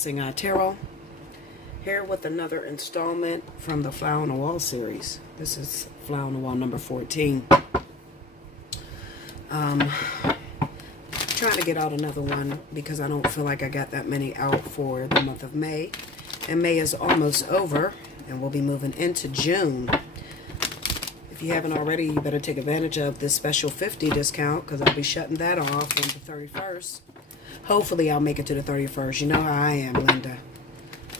Allseeingeyetarot, here with another installment from the Flower on the Wall series. This is Flower on the Wall number 14. Trying to get out another one because I don't feel like I got that many out for the month of May. And May is almost over, and we'll be moving into June. If you haven't already, you better take advantage of this special 50 discount because I'll be shutting that off on the 31st. Hopefully I'll make it to the 31st. You know how I am, Linda.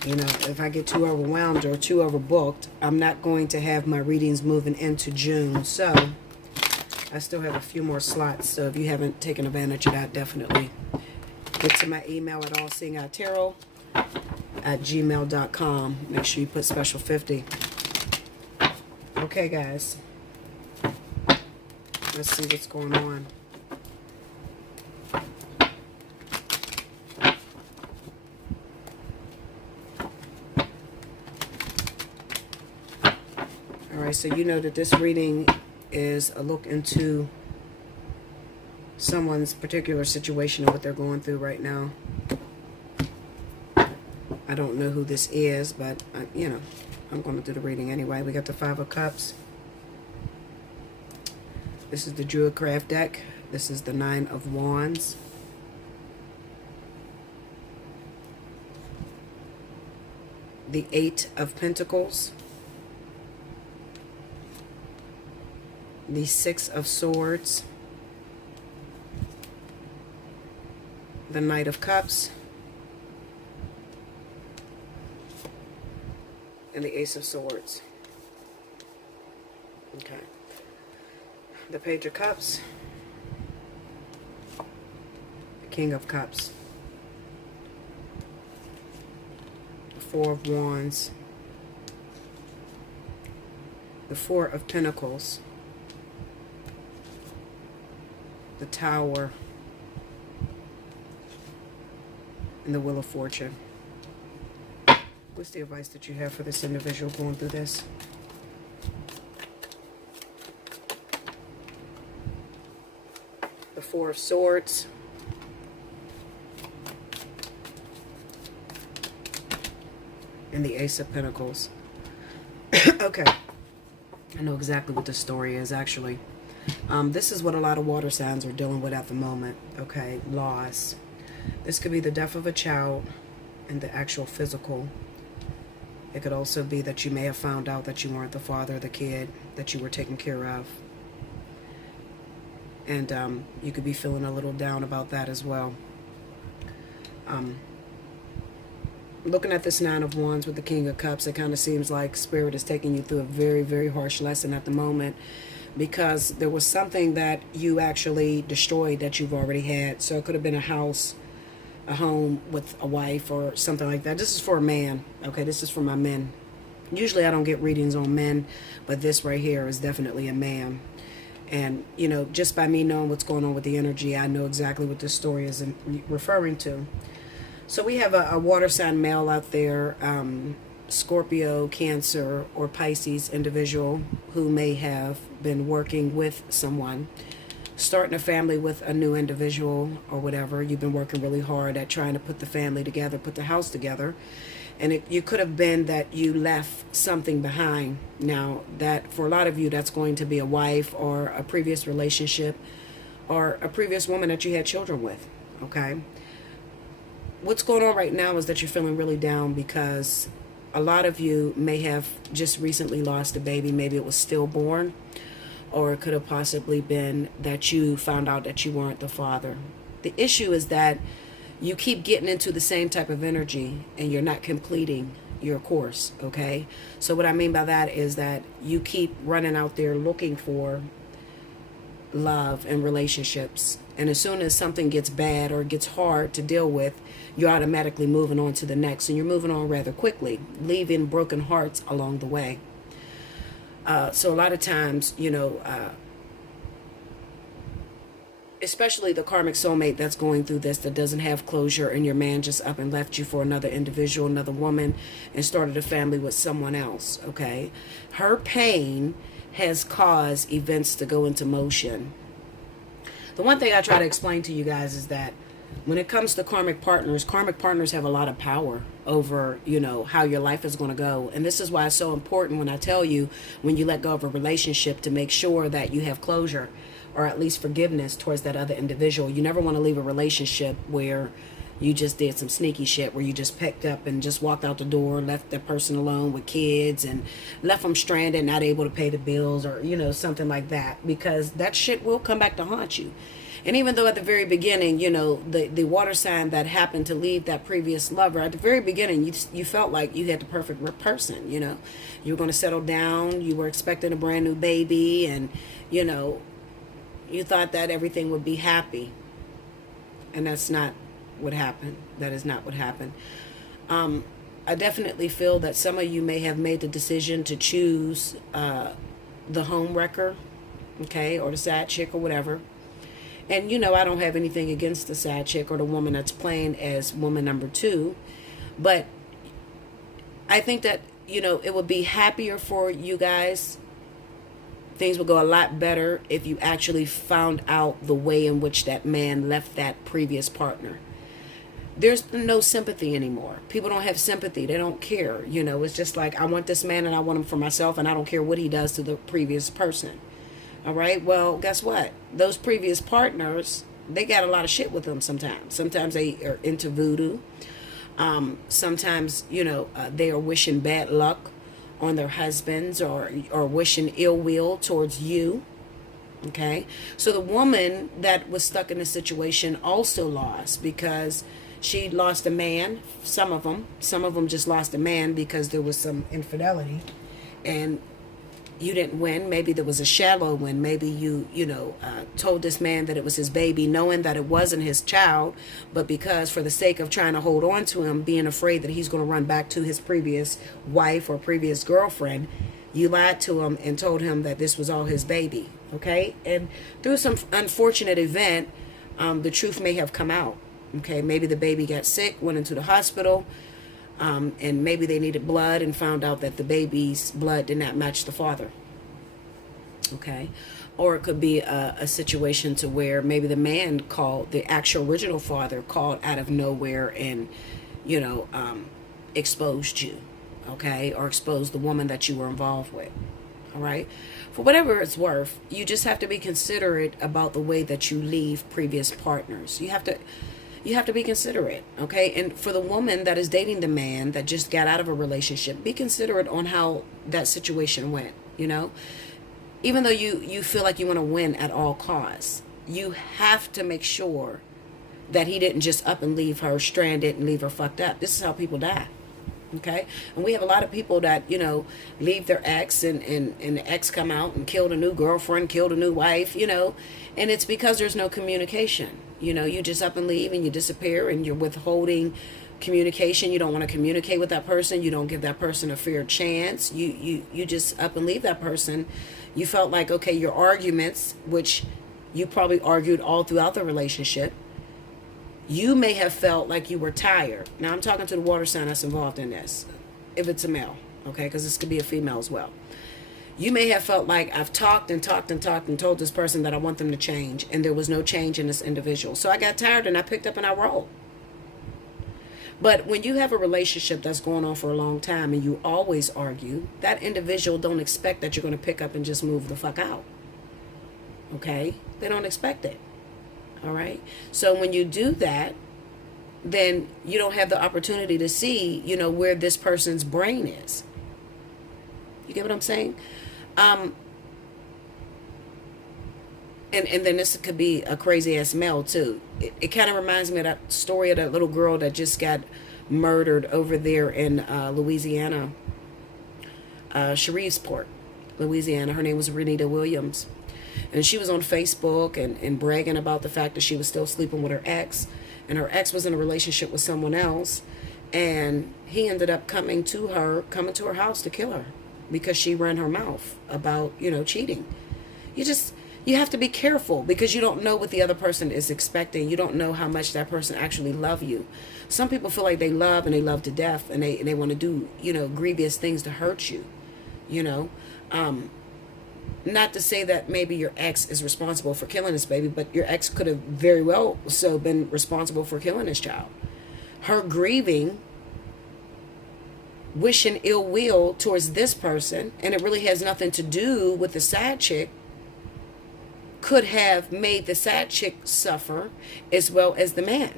You know, if I get too overwhelmed or too overbooked, I'm not going to have my readings moving into June. So I still have a few more slots. So if you haven't taken advantage of that, definitely get to my email at allseeingeyetarot@gmail.com. Make sure you put special 50. Okay, guys. Let's see what's going on. Alright, so you know that this reading is a look into someone's particular situation and what they're going through right now. I don't know who this is, but, you know, I'm going to do the reading anyway. We got the Five of Cups. This is the Druidcraft deck. This is the Nine of Wands. The Eight of Pentacles. The Six of Swords. The Knight of Cups. And the Ace of Swords. Okay. The Page of Cups. The King of Cups. The Four of Wands. The Four of Pentacles. The Tower. And the Wheel of Fortune. What's the advice that you have for this individual going through this? The Four of Swords. And the Ace of Pentacles. Okay. I know exactly what the story is, actually. This is what a lot of water signs are dealing with at the moment. Okay. Loss. This could be the death of a child and the actual physical. It could also be that you may have found out that you weren't the father of the kid that you were taking care of. And you could be feeling a little down about that as well. Looking at this Nine of Wands with the King of Cups, it kind of seems like Spirit is taking you through a very, very harsh lesson at the moment. Because there was something that you actually destroyed that you've already had. So it could have been a house, a home with a wife or something like that. This is for a man. Okay, this is for my men. Usually I don't get readings on men, but this right here is definitely a man. And, you know, just by me knowing what's going on with the energy, I know exactly what this story is referring to. So we have a water sign male out there, Scorpio, Cancer, or Pisces individual who may have been working with someone, starting a family with a new individual or whatever. You've been working really hard at trying to put the family together, put the house together. And you could have been that you left something behind. Now, that for a lot of you, that's going to be a wife or a previous relationship or a previous woman that you had children with, okay? What's going on right now is that you're feeling really down because a lot of you may have just recently lost a baby. Maybe it was stillborn, or it could have possibly been that you found out that you weren't the father. The issue is that you keep getting into the same type of energy and you're not completing your course, okay? So what I mean by that is that you keep running out there looking for love and relationships. And as soon as something gets bad or gets hard to deal with, you're automatically moving on to the next. And you're moving on rather quickly, leaving broken hearts along the way. So a lot of times, you know, especially the karmic soulmate that's going through this, that doesn't have closure, and your man just up and left you for another individual, another woman, and started a family with someone else, okay? Her pain has caused events to go into motion. The one thing I try to explain to you guys is that When it comes to karmic partners have a lot of power over, how your life is going to go. And this is why it's so important when I tell you, when you let go of a relationship, to make sure that you have closure, or at least forgiveness towards that other individual. You never want to leave a relationship where you just did some sneaky shit, where you just picked up and just walked out the door, left that person alone with kids, and left them stranded, not able to pay the bills, or, something like that, because that shit will come back to haunt you. And even though at the very beginning, the water sign that happened to leave that previous lover, at the very beginning, you felt like you had the perfect person, you were going to settle down, you were expecting a brand new baby, and, you thought that everything would be happy. And that's not what happened. That is not what happened. I definitely feel that some of you may have made the decision to choose the home wrecker, okay, or the sad chick or whatever. And, I don't have anything against the sad chick or the woman that's playing as woman number 2. But I think that, it would be happier for you guys. Things would go a lot better if you actually found out the way in which that man left that previous partner. There's no sympathy anymore. People don't have sympathy. They don't care. It's just like, I want this man and I want him for myself, and I don't care what he does to the previous person. All right. Well, guess what? Those previous partners, they got a lot of shit with them sometimes. Sometimes they are into voodoo. Sometimes, they are wishing bad luck on their husbands, or wishing ill will towards you. Okay. So the woman that was stuck in the situation also lost, because she lost a man. Some of them just lost a man because there was some infidelity, and you didn't win. Maybe there was a shallow win. Maybe you told this man that it was his baby, knowing that it wasn't his child, but because for the sake of trying to hold on to him, being afraid that he's going to run back to his previous wife or previous girlfriend, you lied to him and told him that this was all his baby. Okay. And through some unfortunate event, the truth may have come out. Okay. Maybe the baby got sick, went into the hospital. And maybe they needed blood and found out that the baby's blood did not match the father. Okay. Or it could be a situation to where maybe the man called, the actual original father called out of nowhere and, exposed you. Okay. Or exposed the woman that you were involved with. All right. For whatever it's worth, you just have to be considerate about the way that you leave previous partners. You have to be considerate, okay? And for the woman that is dating the man that just got out of a relationship, be considerate on how that situation went, Even though you feel like you want to win at all costs, you have to make sure that he didn't just up and leave her stranded and leave her fucked up. This is how people die, okay? And we have a lot of people that, leave their ex and the ex come out and killed a new girlfriend, killed a new wife, and it's because there's no communication. You just up and leave and you disappear and you're withholding communication. You don't want to communicate with that person. You don't give that person a fair chance. You just up and leave that person. You felt like, okay, your arguments, which you probably argued all throughout the relationship, you may have felt like you were tired. Now I'm talking to the water sign that's involved in this, if it's a male, okay, because this could be a female as well. You may have felt like I've talked and told this person that I want them to change, and there was no change in this individual. So I got tired and I picked up and I rolled. But when you have a relationship that's going on for a long time and you always argue, that individual don't expect that you're going to pick up and just move the fuck out. Okay? They don't expect it. All right? So when you do that, then you don't have the opportunity to see, where this person's brain is. You get what I'm saying? And then this could be a crazy ass male too. It kind of reminds me of that story of that little girl that just got murdered over there in Louisiana, Shreveport, Louisiana. Her name was Renita Williams, and she was on Facebook and bragging about the fact that she was still sleeping with her ex, and her ex was in a relationship with someone else, and he ended up coming to her house to kill her because she ran her mouth about cheating. You have to be careful because you don't know what the other person is expecting. You don't know how much that person actually love you. Some people feel like they love and they love to death, and they want to do, grievous things to hurt you, Not to say that maybe your ex is responsible for killing this baby, but your ex could have very well so been responsible for killing this child. Her grieving, wishing ill will towards this person, and it really has nothing to do with the side chick, could have made the side chick suffer as well as the man.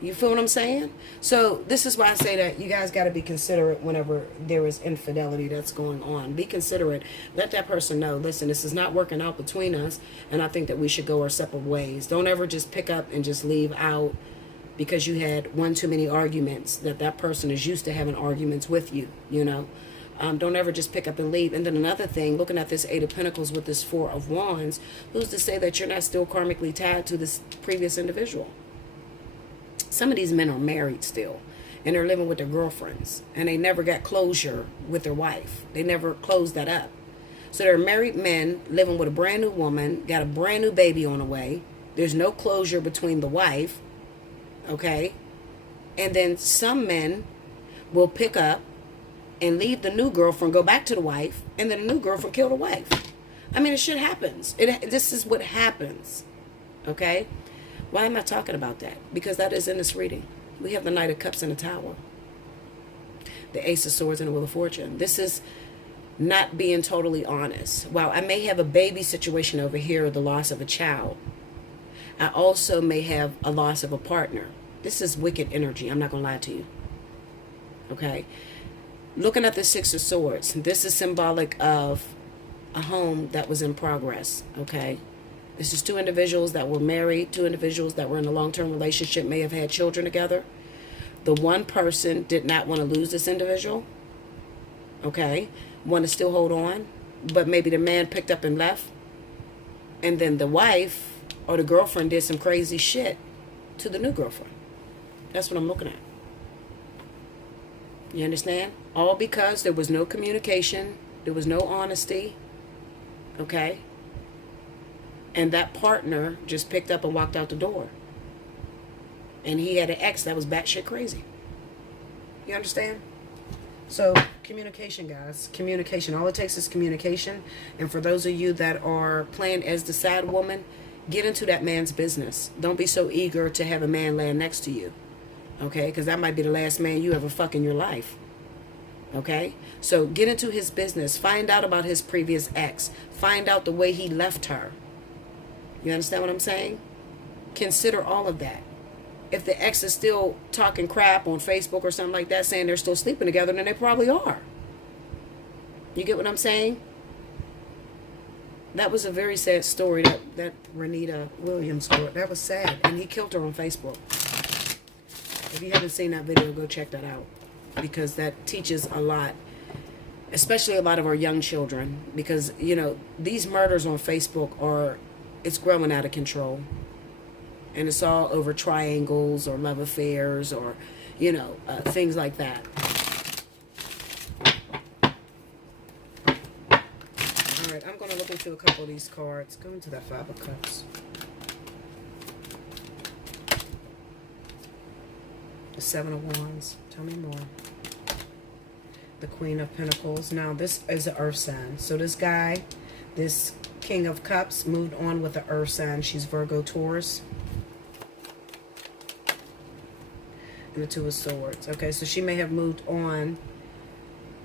You feel what I'm saying? So this is why I say that you guys got to be considerate whenever there is infidelity that's going on. Be considerate. Let that person know, listen, this is not working out between us, and I think that we should go our separate ways. Don't ever just pick up and just leave out because you had one too many arguments, that person is used to having arguments with you, you know. Don't ever just pick up and leave. And then another thing, looking at this Eight of Pentacles with this Four of Wands, who's to say that you're not still karmically tied to this previous individual? Some of these men are married still, and they're living with their girlfriends, and they never got closure with their wife. They never closed that up. So they're married men living with a brand new woman, got a brand new baby on the way. There's no closure between the wife, okay? And then some men will pick up and leave the new girlfriend, go back to the wife, and then the new girlfriend kill the wife. I mean, it shit happens. This is what happens, okay? Why am I talking about that? Because that is in this reading. We have the Knight of Cups and the Tower, the Ace of Swords and the Wheel of Fortune. This is not being totally honest. While I may have a baby situation over here, the loss of a child, I also may have a loss of a partner. This is wicked energy. I'm not going to lie to you. Okay? Looking at the Six of Swords, this is symbolic of a home that was in progress. Okay? This is two individuals that were married, two individuals that were in a long-term relationship, may have had children together. The one person did not want to lose this individual, okay? Want to still hold on, but maybe the man picked up and left. And then the wife or the girlfriend did some crazy shit to the new girlfriend. That's what I'm looking at. You understand? All because there was no communication, there was no honesty, okay? And that partner just picked up and walked out the door. And he had an ex that was batshit crazy. You understand? So, communication, guys. Communication. All it takes is communication. And for those of you that are playing as the sad woman, get into that man's business. Don't be so eager to have a man land next to you. Okay? Because that might be the last man you ever fuck in your life. Okay? So, get into his business. Find out about his previous ex. Find out the way he left her. You understand what I'm saying? Consider all of that. If the ex is still talking crap on Facebook or something like that, saying they're still sleeping together, then they probably are. You get what I'm saying? That was a very sad story, that Renita Williams story. That was sad. And he killed her on Facebook. If you haven't seen that video, go check that out. Because that teaches a lot. Especially a lot of our young children. Because, you know, these murders on Facebook it's growing out of control. And it's all over triangles or love affairs or, you know, things like that. All right, I'm going to look into a couple of these cards. Go into that Five of Cups. The Seven of Wands. Tell me more. The Queen of Pentacles. Now, this is an earth sign. So this guy, this King of Cups, moved on with the earth sign. She's Virgo, Taurus. And the Two of Swords. Okay, so she may have moved on.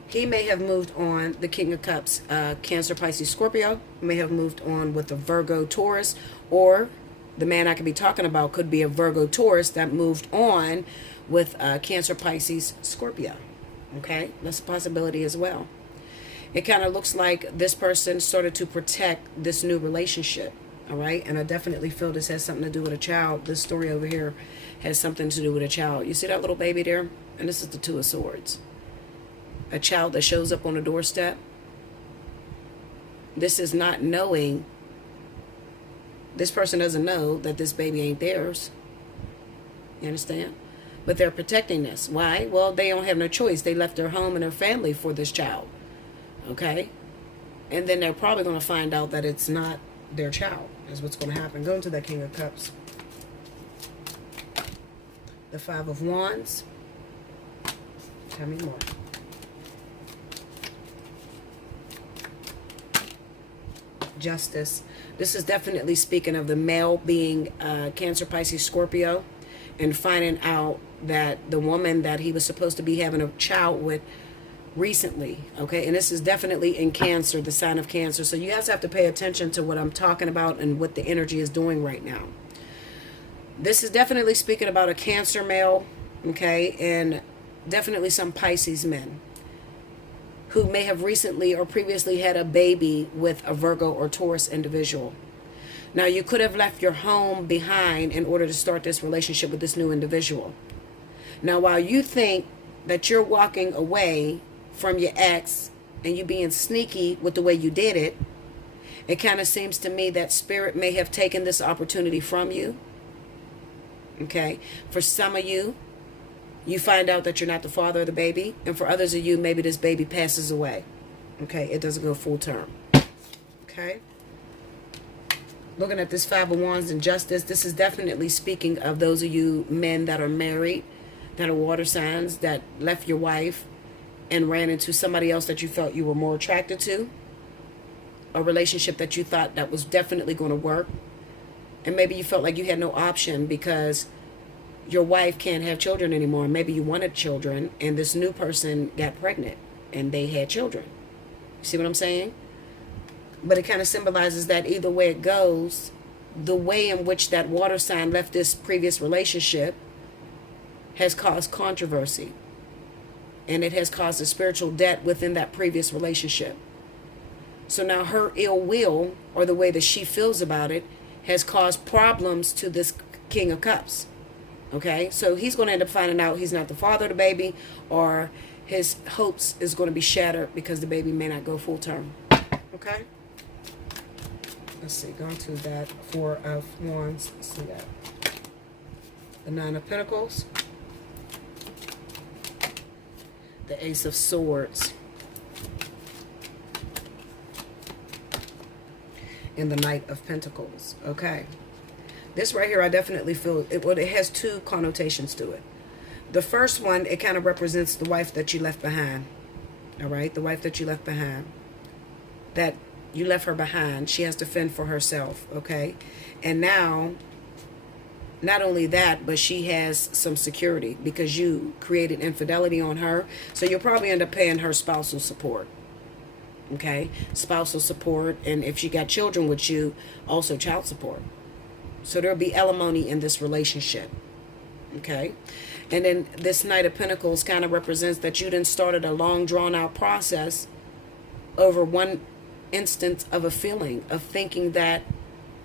He may have moved on, the King of Cups, Cancer, Pisces, Scorpio. May have moved on with a Virgo, Taurus. Or the man I could be talking about could be a Virgo, Taurus that moved on with Cancer, Pisces, Scorpio. Okay, that's a possibility as well. It kind of looks like this person started to protect this new relationship. All right, and I definitely feel this has something to do with a child. This story over here has something to do with a child. You see that little baby there? And this is the Two of Swords. A child that shows up on the doorstep. This is not knowing. This person doesn't know that this baby ain't theirs. You understand? But they're protecting this. Why? Well, they don't have no choice. They left their home and their family for this child. Okay? And then they're probably going to find out that it's not their child. Is what's going to happen. Go into that King of Cups. The Five of Wands. Tell me more. Justice. This is definitely speaking of the male being Cancer, Pisces, Scorpio, and finding out that the woman that he was supposed to be having a child with recently, okay, and this is definitely in Cancer, the sign of Cancer. So you guys have to pay attention to what I'm talking about and what the energy is doing right now. This is definitely speaking about a Cancer male, okay, and definitely some Pisces men who may have recently or previously had a baby with a Virgo or Taurus individual. Now, you could have left your home behind in order to start this relationship with this new individual. Now, while you think that you're walking away from your ex and you being sneaky with the way you did it, it kind of seems to me that Spirit may have taken this opportunity from you. Okay? For some of you, you find out that you're not the father of the baby. And for others of you, maybe this baby passes away. Okay? It doesn't go full term. Okay? Looking at this Five of Wands and Justice, this is definitely speaking of those of you men that are married, that are water signs, that left your wife and ran into somebody else that you thought you were more attracted to. A relationship that you thought that was definitely going to work. And maybe you felt like you had no option because your wife can't have children anymore. Maybe you wanted children and this new person got pregnant and they had children. You see what I'm saying? But it kind of symbolizes that either way it goes, the way in which that water sign left this previous relationship has caused controversy. And it has caused a spiritual debt within that previous relationship. So now her ill will, or the way that she feels about it, has caused problems to this King of Cups. Okay? So he's going to end up finding out he's not the father of the baby, or his hopes is going to be shattered because the baby may not go full term. Okay? Let's see. Going to that Four of Wands. Let's see that. The Nine of Pentacles. The Ace of Swords. And the Knight of Pentacles. Okay. This right here, I definitely feel, it has two connotations to it. The first one, it kind of represents the wife that you left behind. All right? The wife that you left behind. That you left her behind. She has to fend for herself. Okay? And now, not only that, but she has some security because you created infidelity on her. So you'll probably end up paying her spousal support. Okay? Spousal support. And if she got children with you, also child support. So there'll be alimony in this relationship. Okay? And then this Knight of Pentacles kind of represents that you then started a long drawn out process over one instance of a feeling of thinking that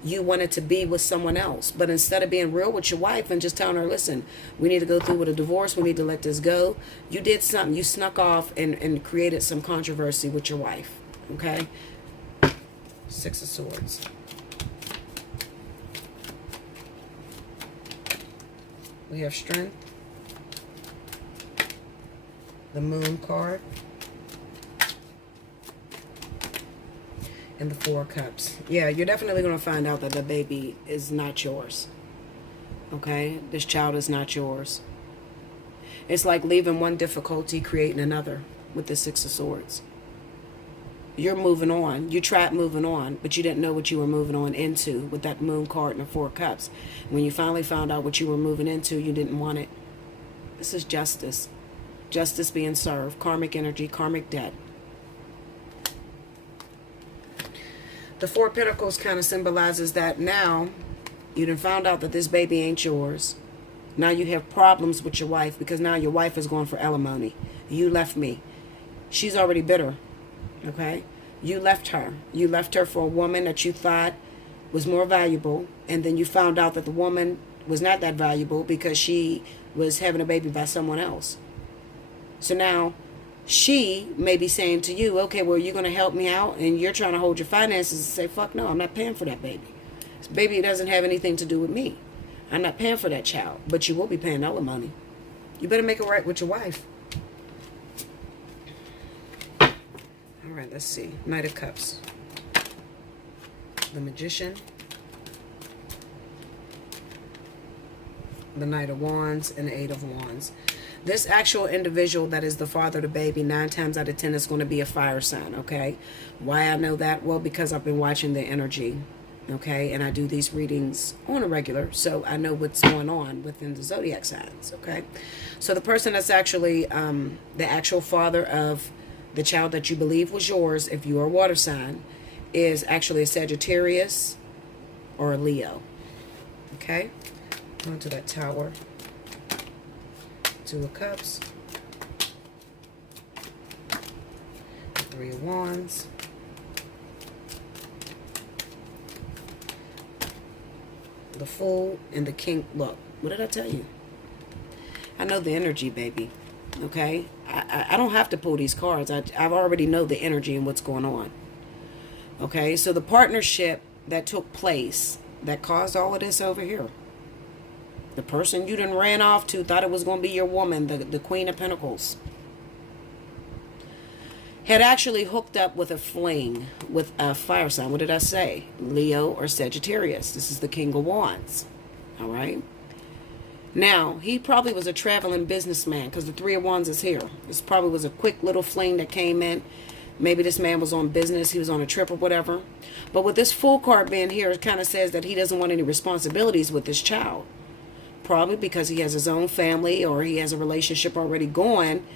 you wanted to be with someone else. But instead of being real with your wife and just telling her, listen, we need to go through with a divorce, we need to let this go, you did something. You snuck off and created some controversy with your wife. Okay? Six of Swords. We have Strength. The Moon card. And the Four of Cups. Yeah, you're definitely going to find out that the baby is not yours. Okay? This child is not yours. It's like leaving one difficulty, creating another with the Six of Swords. You're moving on. You tried moving on, but you didn't know what you were moving on into with that Moon card and the Four of Cups. When you finally found out what you were moving into, you didn't want it. This is justice. Justice being served. Karmic energy, karmic debt. The Four of Pentacles kind of symbolizes that now you done found out that this baby ain't yours. Now you have problems with your wife because now your wife is going for alimony. You left me. She's already bitter. Okay? You left her. You left her for a woman that you thought was more valuable. And then you found out that the woman was not that valuable because she was having a baby by someone else. So now she may be saying to you, okay, well, you're going to help me out, and you're trying to hold your finances and say, fuck no, I'm not paying for that baby. This baby doesn't have anything to do with me. I'm not paying for that child, but you will be paying alimony. You better make it right with your wife. All right, let's see. Knight of Cups. The Magician. The Knight of Wands and the Eight of Wands. This actual individual that is the father of the baby, 9 times out of 10 is going to be a fire sign, okay? Why I know that? Well, because I've been watching the energy, okay? And I do these readings on a regular, so I know what's going on within the zodiac signs, okay? So the person that's actually the actual father of the child that you believe was yours, if you are a water sign, is actually a Sagittarius or a Leo, okay? Going to that Tower. 2 of Cups, 3 of Wands, the Fool, and the King. Look, what did I tell you? I know the energy, baby. Okay? I don't have to pull these cards. I already know the energy and what's going on. Okay? So the partnership that took place that caused all of this over here. The person you done ran off to, thought it was going to be your woman, the Queen of Pentacles, had actually hooked up with a fling, with a fire sign. What did I say? Leo or Sagittarius. This is the King of Wands. All right? Now, he probably was a traveling businessman because the 3 of Wands is here. This probably was a quick little fling that came in. Maybe this man was on business. He was on a trip or whatever. But with this Fool card being here, it kind of says that he doesn't want any responsibilities with this child. Probably because he has his own family or he has a relationship already going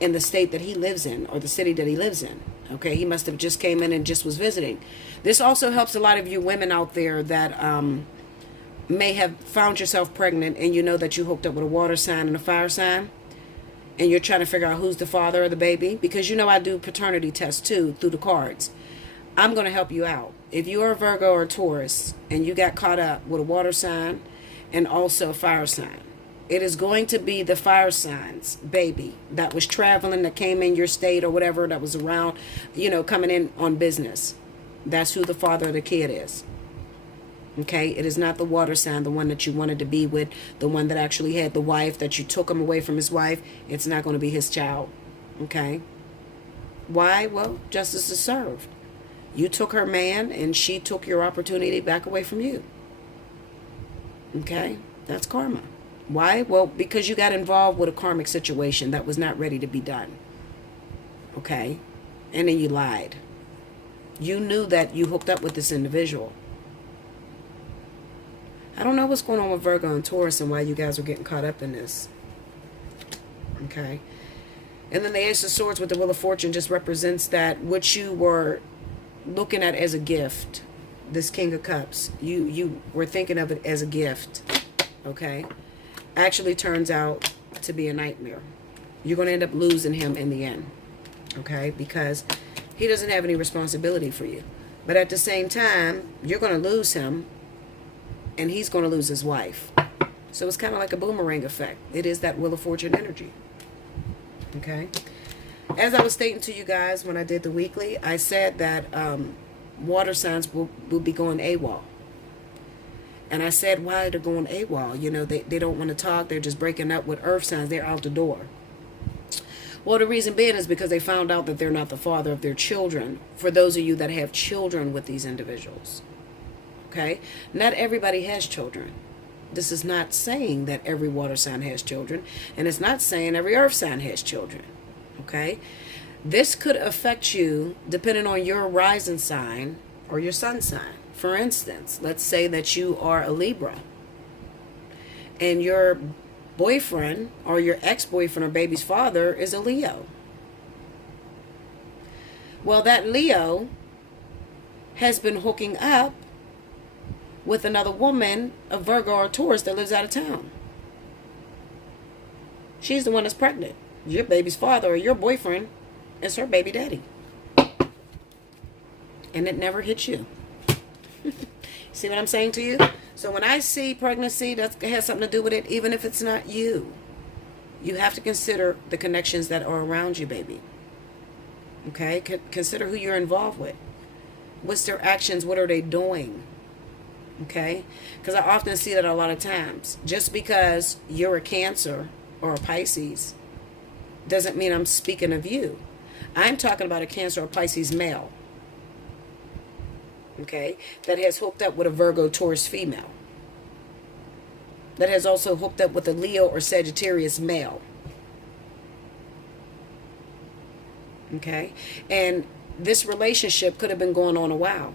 in the state that he lives in or the city that he lives in. Okay, he must have just came in and just was visiting. This also helps a lot of you women out there that may have found yourself pregnant and you know that you hooked up with a water sign and a fire sign and you're trying to figure out who's the father of the baby, because you know I do paternity tests too through the cards. I'm going to help you out. If you're a Virgo or a Taurus and you got caught up with a water sign and also a fire sign, it is going to be the fire signs baby that was traveling, that came in your state or whatever, that was around, you know, coming in on business. That's who the father of the kid is. Okay, it is not the water sign, the one that you wanted to be with, the one that actually had the wife, that you took him away from his wife. It's not going to be his child. Okay, why? Well, justice is served. You took her man and she took your opportunity back away from you. Okay, that's karma. Why? Well, because you got involved with a karmic situation that was not ready to be done. Okay, and then you lied. You knew that you hooked up with this individual. I don't know what's going on with Virgo and Taurus and why you guys are getting caught up in this. Okay, and then the Ace of Swords with the Wheel of Fortune just represents that what you were looking at as a gift, this King of Cups, you were thinking of it as a gift, okay, actually turns out to be a nightmare. You're going to end up losing him in the end, okay, because he doesn't have any responsibility for you. But at the same time, you're going to lose him and he's going to lose his wife. So it's kind of like a boomerang effect. It is that Wheel of Fortune energy, okay. As I was stating to you guys when I did the weekly, I said that water signs will be going AWOL. And I said why they're going AWOL. You know, they don't want to talk. They're just breaking up with earth signs. They're out the door. Well, the reason being is because they found out that they're not the father of their children. For those of you that have children with these individuals. Okay? Not everybody has children. This is not saying that every water sign has children. And it's not saying every earth sign has children. Okay? This could affect you depending on your rising sign or your sun sign. For instance, let's say that you are a Libra and your boyfriend or your ex-boyfriend or baby's father is a Leo. Well, that Leo has been hooking up with another woman, a Virgo or a Taurus that lives out of town. She's the one that's pregnant. Your baby's father or your boyfriend is her baby daddy. And it never hits you. See what I'm saying to you? So when I see pregnancy, that has something to do with it, even if it's not you. You have to consider the connections that are around you, baby. Okay? Consider who you're involved with. What's their actions? What are they doing? Okay? Because I often see that a lot of times. Just because you're a Cancer or a Pisces doesn't mean I'm speaking of you. I'm talking about a Cancer or Pisces male. Okay, that has hooked up with a Virgo Taurus female. That has also hooked up with a Leo or Sagittarius male. Okay? And this relationship could have been going on a while.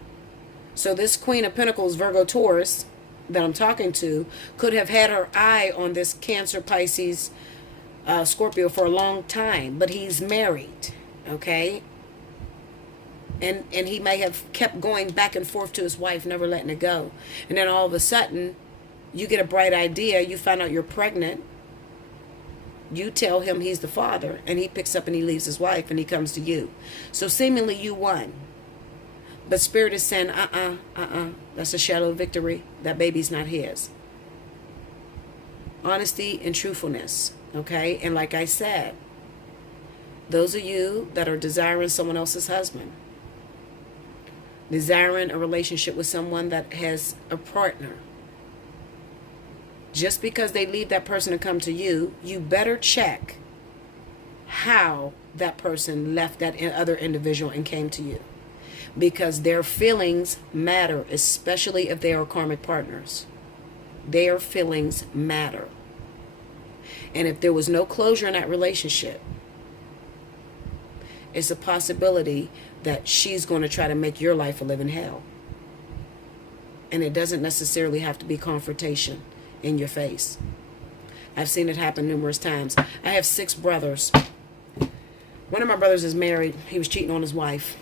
So this Queen of Pentacles, Virgo, Taurus that I'm talking to could have had her eye on this Cancer, Pisces, Scorpio for a long time, but he's married, okay? And he may have kept going back and forth to his wife, never letting it go. And then all of a sudden, you get a bright idea, you find out you're pregnant, you tell him he's the father, and he picks up and he leaves his wife and he comes to you. So seemingly you won. But Spirit is saying, that's a shallow victory. That baby's not his. Honesty and truthfulness, okay? And like I said, those of you that are desiring someone else's husband, desiring a relationship with someone that has a partner, just because they leave that person to come to you, you better check how that person left that other individual and came to you. Because their feelings matter, especially if they are karmic partners. Their feelings matter. And if there was no closure in that relationship, it's a possibility that she's going to try to make your life a living hell. And it doesn't necessarily have to be confrontation in your face. I've seen it happen numerous times. I have 6 brothers. One of my brothers is married. He was cheating on his wife.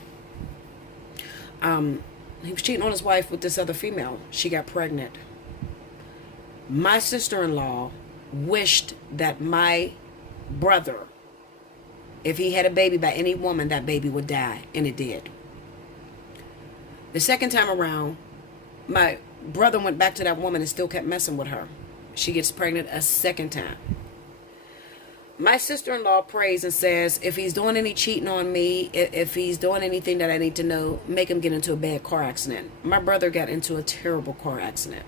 He was cheating on his wife with this other female. She got pregnant. My sister-in-law wished that my brother, if he had a baby by any woman, that baby would die. And it did. The second time around, my brother went back to that woman and still kept messing with her. She gets pregnant a second time. My sister-in-law prays and says, if he's doing any cheating on me, if he's doing anything that I need to know, make him get into a bad car accident. My brother got into a terrible car accident.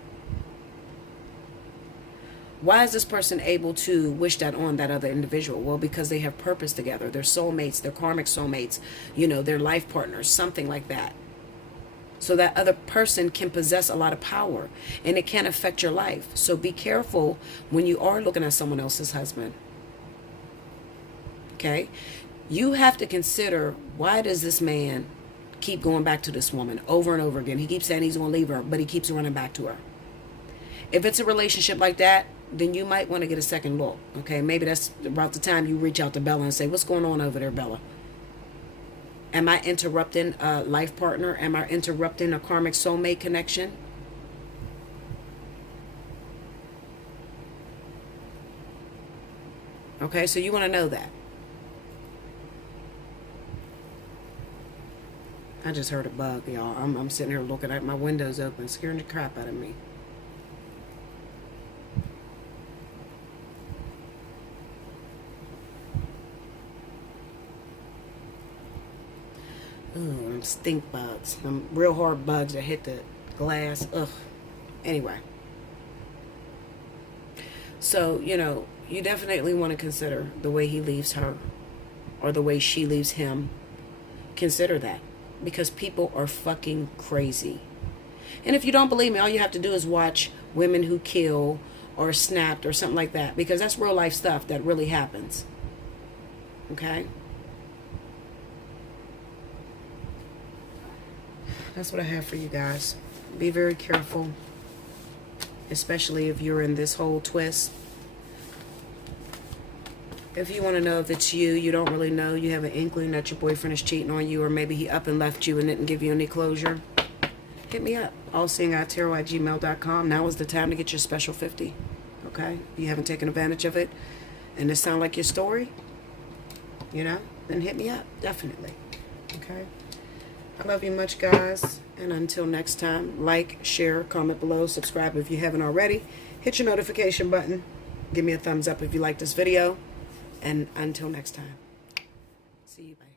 Why is this person able to wish that on that other individual? Well, because they have purpose together. They're soulmates, they're karmic soulmates, you know, they're life partners, something like that. So that other person can possess a lot of power and it can affect your life. So be careful when you are looking at someone else's husband. Okay? You have to consider, why does this man keep going back to this woman over and over again? He keeps saying he's going to leave her, but he keeps running back to her. If it's a relationship like that, then you might want to get a second look. Okay? Maybe that's about the time you reach out to Bella and say, what's going on over there, Bella? Am I interrupting a life partner? Am I interrupting a karmic soulmate connection? Okay, so you want to know that. I just heard a bug, y'all. I'm sitting here looking at my windows open, scaring the crap out of me. Ooh, them stink bugs. Them real hard bugs that hit the glass. Ugh. Anyway. So, you know, you definitely want to consider the way he leaves her or the way she leaves him. Consider that. Because people are fucking crazy. And if you don't believe me, all you have to do is watch Women Who Kill or Snapped or something like that. Because that's real life stuff that really happens. Okay? That's what I have for you guys. Be very careful. Especially if you're in this whole twist. If you want to know if it's you, you don't really know, you have an inkling that your boyfriend is cheating on you, or maybe he up and left you and didn't give you any closure, hit me up. Allseeingeyetarot@gmail.com. Now is the time to get your special 50. Okay? If you haven't taken advantage of it, and this sounds like your story, you know, then hit me up. Definitely. Okay? I love you much, guys. And until next time, like, share, comment below, subscribe if you haven't already. Hit your notification button. Give me a thumbs up if you like this video. And until next time, see you. Bye.